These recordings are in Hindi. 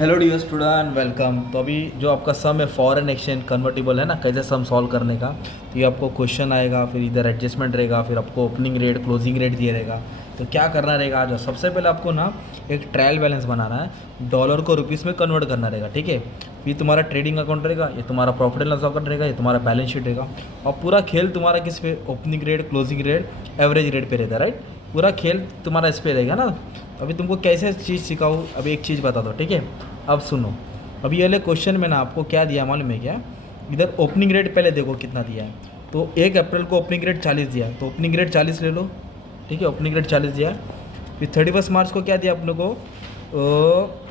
Hello dear student, welcome. तो अभी जो आपका सम है फॉरेन एक्सचेंज कन्वर्टिबल है ना, कैसे सम सॉल्व करने का। तो ये आपको क्वेश्चन आएगा, फिर इधर एडजस्टमेंट रहेगा, फिर आपको ओपनिंग रेट क्लोजिंग रेट दिया रहेगा। तो क्या करना रहेगा, आज सबसे पहले आपको ना एक ट्रायल बैलेंस बनाना है, डॉलर को रुपीज़ में कन्वर्ट करना रहेगा, ठीक है। फिर तुम्हारा ट्रेडिंग अकाउंट रहेगा, ये तुम्हारा प्रॉफिट एंड लॉस अकाउंट रहेगा, ये तुम्हारा बैलेंस शीट रहेगा। और पूरा खेल तुम्हारा किस पे, opening rate, closing rate, average rate पे रहता है, राइट। पूरा खेल तुम्हारा इस पे रहेगा ना। अभी तुमको कैसे चीज़ सिखाऊँ, अभी एक चीज़ बता दो, ठीक है। अब सुनो, अभी ये वाले क्वेश्चन में ना आपको क्या दिया मालूम है क्या। इधर ओपनिंग रेट पहले देखो कितना दिया है। तो 1 अप्रैल को ओपनिंग रेट 40 दिया है, तो ओपनिंग रेट 40 ले लो, ठीक है। ओपनिंग रेट 40 दिया है। फिर 31 मार्च को क्या दिया अपने को,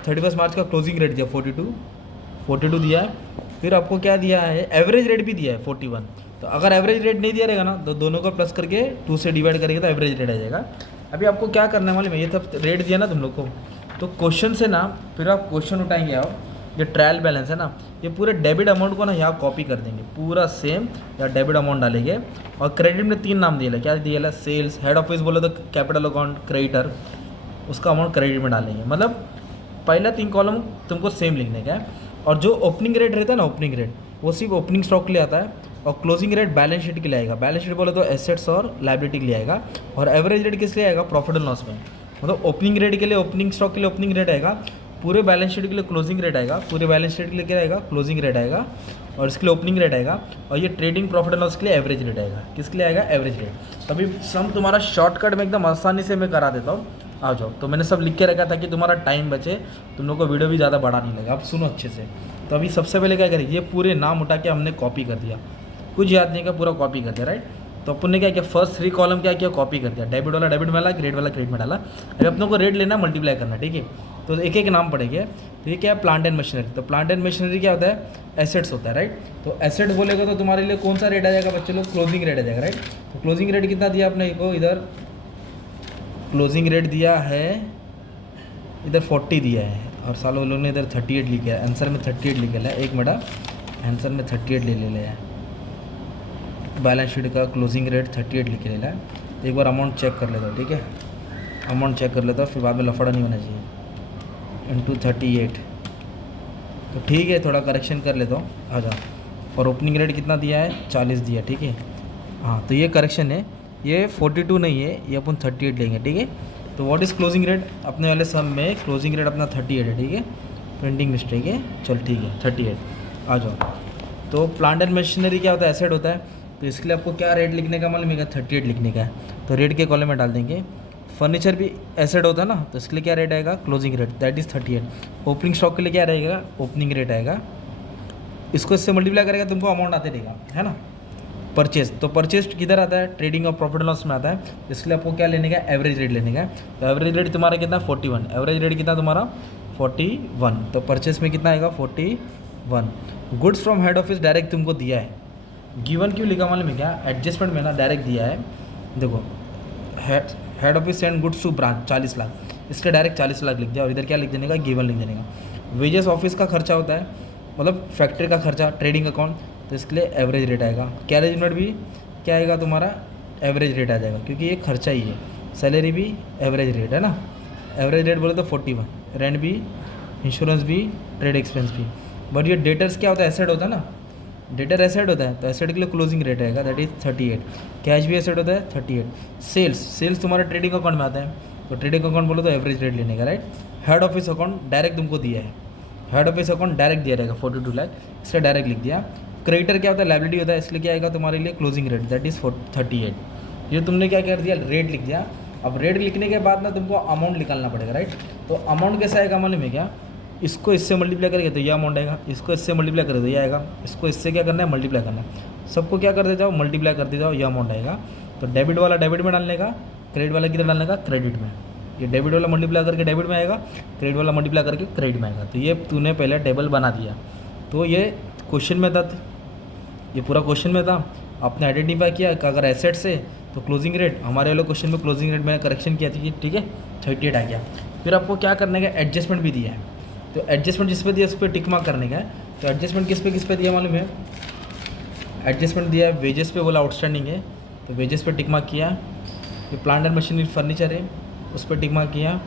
31 मार्च का क्लोजिंग रेट दिया 42 दिया है। फिर आपको क्या दिया है, एवरेज रेट भी दिया है 41। तो अगर एवरेज रेट नहीं दिया रहेगा ना, तो दोनों को प्लस करके 2 से डिवाइड करेंगे तो एवरेज रेट आ जाएगा। अभी आपको क्या करना है मालूम है, ये सब रेट दिया ना तुम लोग को, तो क्वेश्चन से ना फिर आप क्वेश्चन उठाएंगे आओ, ये ट्रायल बैलेंस है ना, ये पूरे डेबिट अमाउंट को ना यहाँ कॉपी कर देंगे, पूरा सेम यहाँ डेबिट अमाउंट डालेंगे। और क्रेडिट में 3 नाम दिए, क्या दिया, सेल्स, हेड ऑफिस बोले तो कैपिटल अकाउंट, क्रेडिटर, उसका अमाउंट क्रेडिट में डालेंगे। मतलब पहला 3 कॉलम तुमको सेम लिखने का है। और जो ओपनिंग रेट रहता है ना, ओपनिंग रेट वो सिर्फ ओपनिंग स्टॉक के लिए आता है, और क्लोजिंग रेट बैलेंस शीट के लिए आएगा। बैलेंस शीट बोले तो एसेट्स और लाइबिलिटी के लिए आएगा। और एवरेज रेट किस लिए आएगा, प्रॉफिट एंड लॉस में। मतलब ओपनिंग रेट के लिए, ओपनिंग स्टॉक के लिए ओपनिंग रेट आएगा, पूरे बैलेंस शीट के लिए क्लोजिंग रेट आएगा, पूरे बैलेंस शीट के लिए क्या आएगा, क्लोजिंग रेट आएगा, और इसके लिए ओपनिंग रेट आएगा। और ये ट्रेडिंग प्रॉफिट एंड लॉस के लिए एवरेज रेट आएगा। किसके लिए आएगा, एवरेज रेट। तभी सम तुम्हारा शॉर्टकट में एकदम आसानी से मैं करा देता हूँ, आ जाओ। तो मैंने सब लिख के रखा था कि तुम्हारा टाइम बचे, तुम लोग को वीडियो भी ज़्यादा बड़ा नहीं लगा। अब सुनो अच्छे से। तो अभी सबसे पहले क्या करें, ये पूरे नाम उठा के हमने कॉपी कर दिया, कुछ याद नहीं का, पूरा कॉपी कर दिया, राइट। तो अपन ने क्या किया, फर्स्ट 3 कॉलम क्या किया, कॉपी कर दिया। डेबिट वाला डेबिट में डाला, क्रेडिट वाला क्रेडिट में डाला। अभी अपनों को रेट लेना, मल्टीप्लाई करना, ठीक है। तो एक एक नाम पड़ेगा। तो ये क्या है, प्लांट एंड मशीनरी। तो प्लांट एंड मशीनरी क्या होता है, एसेट्स होता है, राइट। तो एसेट बोलेगा तो तुम्हारे लिए कौन सा रेट आ जाएगा बच्चे लोग, क्लोजिंग रेट आ जाएगा, राइट। तो क्लोजिंग रेट कितना दिया आपने को, इधर क्लोजिंग रेट दिया है, इधर 40 दिया है, और सालों लोग ने इधर 38 लिखा है। आंसर में 38 लिखा है, एक मिनट, आंसर में 38 ले लिया है। बैलेंस शीट का क्लोजिंग रेट 38 लिख लेना है। एक बार अमाउंट चेक कर लेता हूँ, ठीक है। अमाउंट चेक कर लेता हूँ, फिर बाद में लफड़ा नहीं होना चाहिए। इंटू 38, तो ठीक है, थोड़ा करेक्शन कर लेता हूँ, आ जाओ। और ओपनिंग रेट कितना दिया है, 40 दिया, ठीक है। हाँ, तो ये करेक्शन है, ये 42 नहीं है, ये अपन 38 लेंगे, ठीक है। तो व्हाट इज़ क्लोजिंग रेट, अपने वाले सम में क्लोजिंग रेट अपना 38 है, ठीक है। प्रिंटिंग मिस्टेक है, चल ठीक है, 38, आ जाओ। तो प्लांट एंड मशीनरी क्या होता है, एसेट होता है। तो इसके लिए आपको क्या रेट लिखने का मालूम है, 38 लिखने का है। तो रेट के कॉलम में डाल देंगे। फर्नीचर भी एसेट होता है ना, तो इसके लिए क्या रेट आएगा, closing rate, that is 38। Opening stock के लिए क्या रहेगा, ओपनिंग रेट आएगा। इसको इससे मल्टीप्लाई करेगा, तुमको अमाउंट आते रहेगा, है ना। परचेज, तो परचेज किधर आता है, ट्रेडिंग और प्रॉफिट लॉस में आता है। इसके लिए आपको क्या लेने का, एवरेज रेट लेने का। तो एवरेज रेट तुम्हारा कितना, 41। एवरेज रेट कितना तुम्हारा, 41। तो परचेज में कितना आएगा, 41। Goods from head office direct तुमको दिया है, गिवन क्यों लिखा मालूम है क्या, एडजस्टमेंट में ना डायरेक्ट दिया है। देखो, head office send goods to branch 40 lakh, इसके डायरेक्ट 40 लाख लिख दिया, और इधर क्या लिख देने का, गिवन लिख देने का। वेजेस ऑफिस का खर्चा होता है, मतलब फैक्ट्री का खर्चा, ट्रेडिंग अकाउंट, तो इसके लिए एवरेज रेट आएगा। कैरेज यूनिट भी क्या आएगा तुम्हारा, एवरेज रेट आ जाएगा, क्योंकि ये खर्चा ही है। सैलरी भी एवरेज रेट है ना, एवरेज रेट बोले तो 41। रेंट भी, इंश्योरेंस भी, ट्रेड एक्सपेंस भी। बट ये डेटर्स क्या होता है, एसेट होता है ना, डेटर एसेट होता है, तो एसेट के लिए क्लोजिंग रेट रहेगा, दैट इज 38। कैश भी एसेट होता है, 38। सेल्स तुम्हारा ट्रेडिंग अकाउंट में आता है, तो ट्रेडिंग अकाउंट बोलो तो एवरेज रेट लेने का, right. Head office account direct तुमको दिया है, हेड ऑफिस अकाउंट डायरेक्ट दिया रहेगा 42 लाख, इसलिए डायरेक्ट लिख दिया। क्रेडिटर क्या होता है, लायबिलिटी होता है, इसलिए क्या आएगा तुम्हारे लिए, क्लोजिंग रेट, दैट इज 38। ये तुमने क्या कर दिया, रेट लिख दिया। अब रेट लिखने के बाद ना तुमको अमाउंट निकालना पड़ेगा, राइट। तो अमाउंट कैसा आएगा मालूम है क्या, इसको इससे मल्टीप्लाई करेंगे तो ये अमाउंट आएगा, इसको इससे मल्टीप्लाई करें तो ये आएगा, इसको इससे क्या करना है, मल्टीप्लाई करना है। सबको क्या करते जाओ, मल्टीप्लाई करते जाओ, ये अमाउंट आएगा। तो डेबिट वाला डेबिट में डालने का, क्रेडिट वाला किधर डालने का, क्रेडिट में। ये डेबिट वाला मल्टीप्लाई करके डेबिट में आएगा, क्रेडिट वाला मल्टीप्लाई करके क्रेडिट में आएगा। तो ये तूने पहले टेबल बना दिया, तो ये क्वेश्चन में था, ये पूरा क्वेश्चन में था। आपने आइडेंटिफाई किया कि अगर एसेट्स है तो क्लोजिंग रेट, हमारे वाले क्वेश्चन में क्लोजिंग रेट मैंने करेक्शन किया थी, ठीक है, 38 आ गया। फिर आपको क्या करने का, एडजस्टमेंट भी दिया है। तो एडजस्टमेंट जिस पे दिया उस पर टिक मार्क करने का है। तो एडजस्टमेंट किस पे दिया मालूम है, एडजस्टमेंट दिया है वेजेस पे, बोला आउटस्टैंडिंग है, तो वेजेस पे टिक मार्क किया। ये प्लांट एंड मशीनरी फर्नीचर है, उस पर टिक मार्क किया।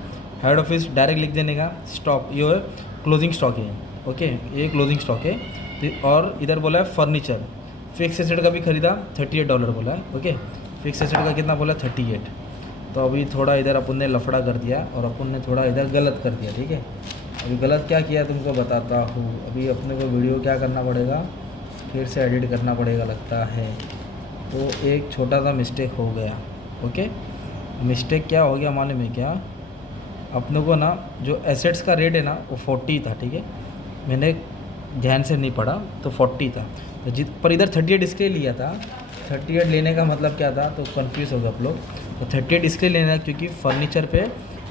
हेड ऑफिस डायरेक्ट लिख देने का, स्टॉक ये क्लोजिंग स्टॉक है, ओके, ये क्लोजिंग स्टॉक है। तो और इधर बोला है फर्नीचर, फिक्स एसेट का भी खरीदा $38 बोला है, ओके, फिक्स एसेट का कितना बोला 38। तो अभी थोड़ा इधर अपन ने लफड़ा कर दिया और अपन ने थोड़ा इधर गलत कर दिया, ठीक है। अभी गलत क्या किया तुमको बताता हूँ। अभी अपने को वीडियो क्या करना पड़ेगा, फिर से एडिट करना पड़ेगा लगता है। तो एक छोटा सा मिस्टेक हो गया, ओके। मिस्टेक क्या हो गया मालूम है क्या, अपने को ना जो एसेट्स का रेट है ना वो 40 था, ठीक है, मैंने ध्यान से नहीं पढ़ा तो 40 था। तो पर इधर 38 इसलिए लिया था। 38 लेने का मतलब क्या था, तो कंफ्यूज हो गए आप लोग। तो 38 इसलिए लेना क्योंकि फर्नीचर पे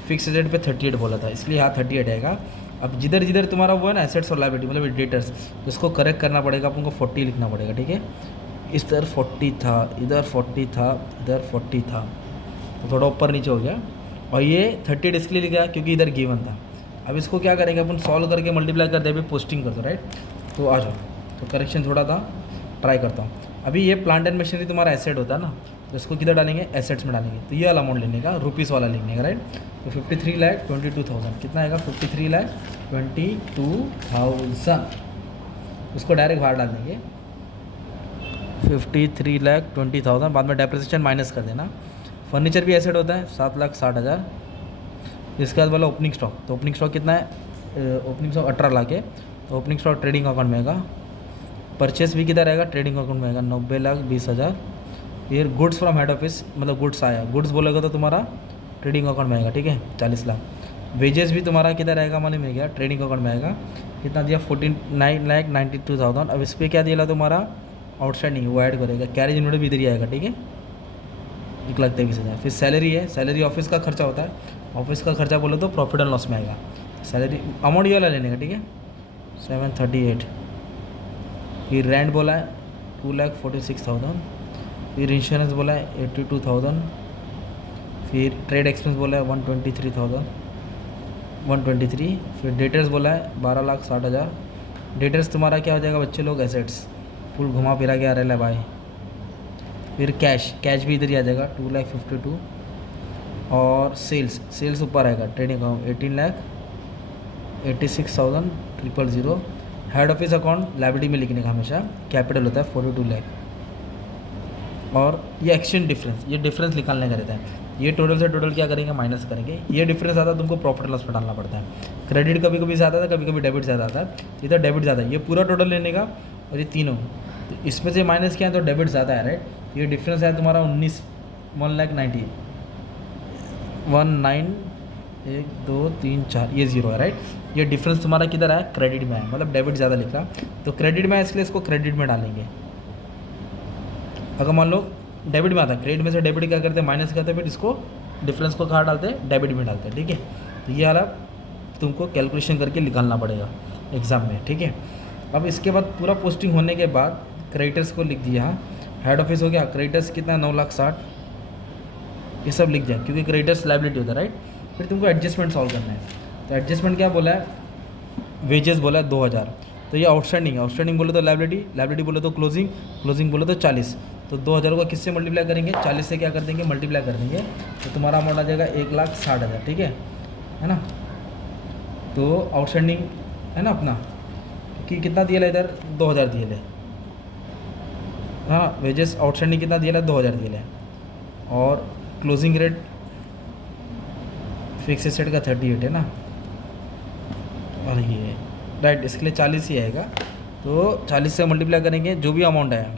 फिक्स रेट पे 38 बोला था, इसलिए यहाँ 38 आएगा। अब जिधर जिधर तुम्हारा वो है ना एसेट्स और लायबिलिटी मतलब डेटर्स, तो इसको करेक्ट करना पड़ेगा, अपन को 40 लिखना पड़ेगा, ठीक है। इस तरह 40 था, इधर 40 था, इधर 40 था, तो थोड़ा ऊपर नीचे हो गया। और ये 38 इसलिए लिखा क्योंकि इधर गिवन था। अब इसको क्या करेंगे अपन, सॉल्व करके मल्टीप्लाई कर दे, अभी पोस्टिंग कर दो, राइट। तो आ जाओ, तो करेक्शन थोड़ा था, ट्राई करता हूँ। अभी ये प्लांट एंड मशीनरी तुम्हारा एसेट होता है ना, तो इसको किधर डालेंगे, एसेट्स में डालेंगे। तो ये वाला अमाउंट लेने का, रुपीज़ वाला लिखने का, राइट। तो 53,22,000 कितना आएगा, 53,22,000, उसको डायरेक्ट बाहर डाल देंगे। 53,20,000 बाद में डेप्रिसिएशन माइनस कर देना। फर्नीचर भी एसेट होता है 7,60,000। इसके बाद बोला ओपनिंग स्टॉक, तो ओपनिंग स्टॉक कितना है, ओपनिंग स्टॉक 18 लाख है, तो ओपनिंग स्टॉक ट्रेडिंग अकाउंट में आएगा। परचेस भी किधर आएगा, ट्रेडिंग अकाउंट में आएगा 90,20,000। फिर गुड्स फ्रॉम हेड ऑफिस मतलब गुड्स आया, गुड्स बोलेगा तो तुम्हारा ट्रेडिंग अकाउंट में आएगा, ठीक है, 40 लाख। वेजेस भी तुम्हारा किधर आएगा मालूम है क्या, ट्रेडिंग अकाउंट में आएगा। कितना दिया, 49,92,000। अब इस पर क्या दिया तुम्हारा आउटस्टैंडिंग, वो ऐड करेगा। कैरेज इनवेंटरी भी इधर ही आएगा, ठीक है, 1,23,000। फिर सैलरी है, सैलरी ऑफिस का खर्चा होता है, ऑफिस का खर्चा बोले तो प्रॉफिट एंड लॉस में आएगा। सैलरी अमाउंट ये वाला लेने का, ठीक है, 738। फिर रेंट बोला है 2,46,000। फिर इंश्योरेंस बोला है 82,000। फिर ट्रेड एक्सपेंस बोला है 123,000। फिर डेटर्स बोला है 12,60,000। डेटर्स तुम्हारा क्या हो जाएगा बच्चे लोग, एसेट्स फुल घुमा फिरा के आ रहा है भाई। फिर कैश, कैश भी इधर ही आ जाएगा 2,52,000। और सेल्स ऊपर आएगा, trading account 18,86,000। Head office account liability में लिखने का हमेशा, कैपिटल होता है 42 लाख। और ये एक्सचेंज डिफरेंस, ये डिफरेंस निकालने का रहता है। ये टोटल से टोटल क्या करेंगे, माइनस करेंगे। ये डिफरेंस आता है तुमको प्रॉफिट लॉस में डालना पड़ता है। क्रेडिट कभी कभी ज़्यादा आता है, कभी कभी डेबिट ज़्यादा आता है। इधर डेबिट ज़्यादा है, ये पूरा टोटल लेने का और ये तीनों, तो इसमें से माइनस किया है तो डेबिट ज़्यादा है, राइट। ये डिफरेंस है तुम्हारा 1,90,000 1 2 3 4, ये जीरो है, राइट। ये डिफरेंस तुम्हारा किधर आया, क्रेडिट में है, मतलब डेबिट ज़्यादा लिख रहा, तो क्रेडिट में है इसलिए इसको क्रेडिट में डालेंगे। अगर मान लो डेबिट में आता है, क्रेडिट में से डेबिट क्या करते हैं, माइनस करते हैं, फिर इसको डिफरेंस को कहाँ डालते हैं, डेबिट में डालते हैं, ठीक है। तो ये वाला तुमको कैलकुलेशन करके निकालना पड़ेगा एग्ज़ाम में, ठीक है। अब इसके बाद पूरा पोस्टिंग होने के बाद क्रेडिटर्स को लिख दिया, हेड ऑफिस हो गया, क्रेडिटर्स कितना 9,60,000, ये सब लिख जाए क्योंकि क्रेडिटर्स लायबिलिटी होता है, राइट। फिर तुमको एडजस्टमेंट सॉल्व करना है। तो एडजस्टमेंट क्या बोला है, वेजेस बोला है 2,000, तो ये आउटस्टैंडिंग है, आउटस्टैंडिंग बोले तो लायबिलिटी बोले तो क्लोजिंग बोले तो 40। तो 2,000 को किससे मल्टीप्लाई करेंगे, 40 से क्या कर देंगे, मल्टीप्लाई कर देंगे, तो तुम्हारा अमाउंट आ जाएगा 1,60,000, ठीक है ना। तो आउटस्टैंडिंग है ना अपना, कि कितना दिया इधर 2,000 दिए ले, हाँ, वेजेस आउटस्टैंडिंग कितना दिया 2,000 दिए ले, और क्लोजिंग रेट फिक्स एसेट का 38 है ना, और ये राइट, इसके लिए 40 ही आएगा। तो 40 से मल्टीप्लाई करेंगे जो भी अमाउंट आया,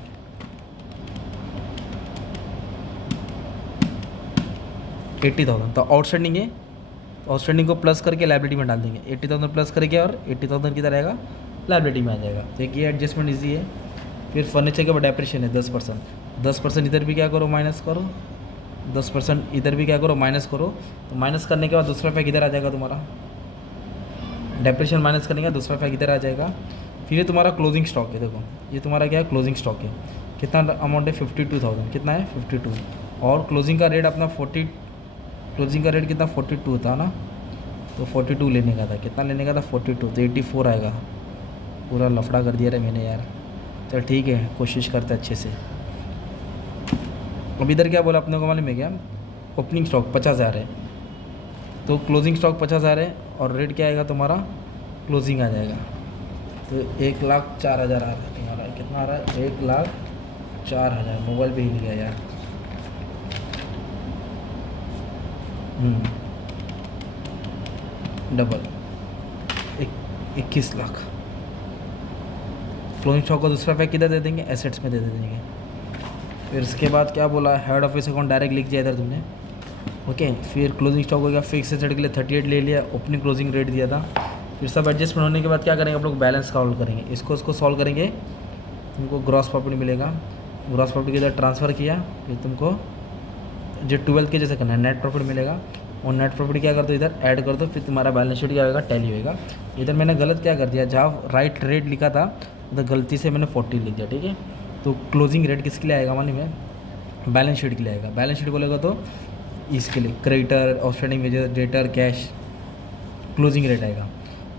80,000, तो आउटस्टैंडिंग है, तो आउटस्टैंडिंग को प्लस करके लायबिलिटी में डाल देंगे, 80,000 प्लस करके, और 80,000 किधर आएगा, लायबिलिटी में आ जाएगा। तो एक ये एडजस्टमेंट ईजी है। फिर फर्नीचर के बाद डेप्रिसिएशन है 10%, इधर भी क्या करो, माइनस करो, 10% इधर भी क्या करो, माइनस करो। तो माइनस करने के बाद दूसरा फैक्ट इधर आ जाएगा तुम्हारा, डेप्रिसिएशन माइनस करने का दूसरा फैक्ट इधर आ जाएगा। फिर ये तुम्हारा क्लोजिंग स्टॉक है, देखो ये तुम्हारा क्या है, क्लोजिंग स्टॉक है, कितना अमाउंट है 52,000, कितना है 52, और क्लोजिंग का रेट अपना 40, क्लोजिंग का रेट कितना 42 था ना, तो 42 लेने का था, कितना लेने का था 42, तो 84 आएगा। पूरा लफड़ा कर दिया रे मैंने यार, चल ठीक है, कोशिश करते अच्छे से। अब इधर क्या बोला अपने को मालूम है क्या, ओपनिंग स्टॉक 50,000 है, तो क्लोजिंग स्टॉक 50,000 है, और रेट क्या आएगा तुम्हारा क्लोजिंग आ जाएगा। तो 1,04,000 आ रहा है तुम्हारा, कितना आ रहा है 1,04,000। मोबाइल पे हिल गया यार। डबल 21 लाख। क्लोजिंग स्टॉक का दूसरा पैक किधर दे देंगे, एसेट्स में दे देंगे। फिर इसके बाद क्या बोला, हेड ऑफिस अकाउंट डायरेक्ट लिख दिया इधर तुमने, ओके। फिर क्लोजिंग स्टॉक हो गया, फिक्स एसेट के लिए 38 ले लिया, ओपनिंग क्लोजिंग रेट दिया था। फिर सब एडजस्टमेंट होने के बाद क्या करेंगे, आप लोग बैलेंस सॉल्व करेंगे। इसको सॉल्व करेंगे, तुमको ग्रॉस प्रॉफिट मिलेगा। ग्रॉस प्रॉफिट के इधर ट्रांसफ़र किया, फिर तुमको जो 12 के जैसे करना है, नेट प्रॉफिट मिलेगा। और नेट प्रॉफिट क्या कर दो, इधर ऐड कर दो, फिर तुम्हारा बैलेंस शीट क्या होगा, टैली होएगा। इधर मैंने गलत क्या कर दिया, जहाँ राइट रेट लिखा था उधर गलती से मैंने 40 लिख दिया, ठीक है। तो क्लोजिंग रेट किसके लिए आएगा मालूम है, बैलेंस शीट के लिए आएगा। बैलेंस शीट बोलेगा तो इसके लिए creditor, outstanding wages, debtor, cash, closing rate आएगा।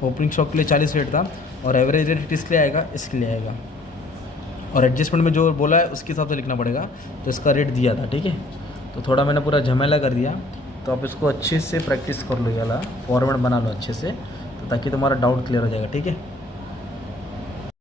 ओपनिंग स्टॉक के लिए 40 रेट था, और एवरेज रेट किसके लिए आएगा, इसके लिए आएगा। और एडजस्टमेंट में जो बोला है उसके हिसाब से लिखना पड़ेगा। तो इसका रेट दिया था, ठीक है। तो थोड़ा मैंने पूरा झमेला कर दिया। तो आप इसको अच्छे से प्रैक्टिस कर लो, ये वाला फॉर्मेट बना लो अच्छे से, तो ताकि तुम्हारा डाउट क्लियर हो जाएगा, ठीक है।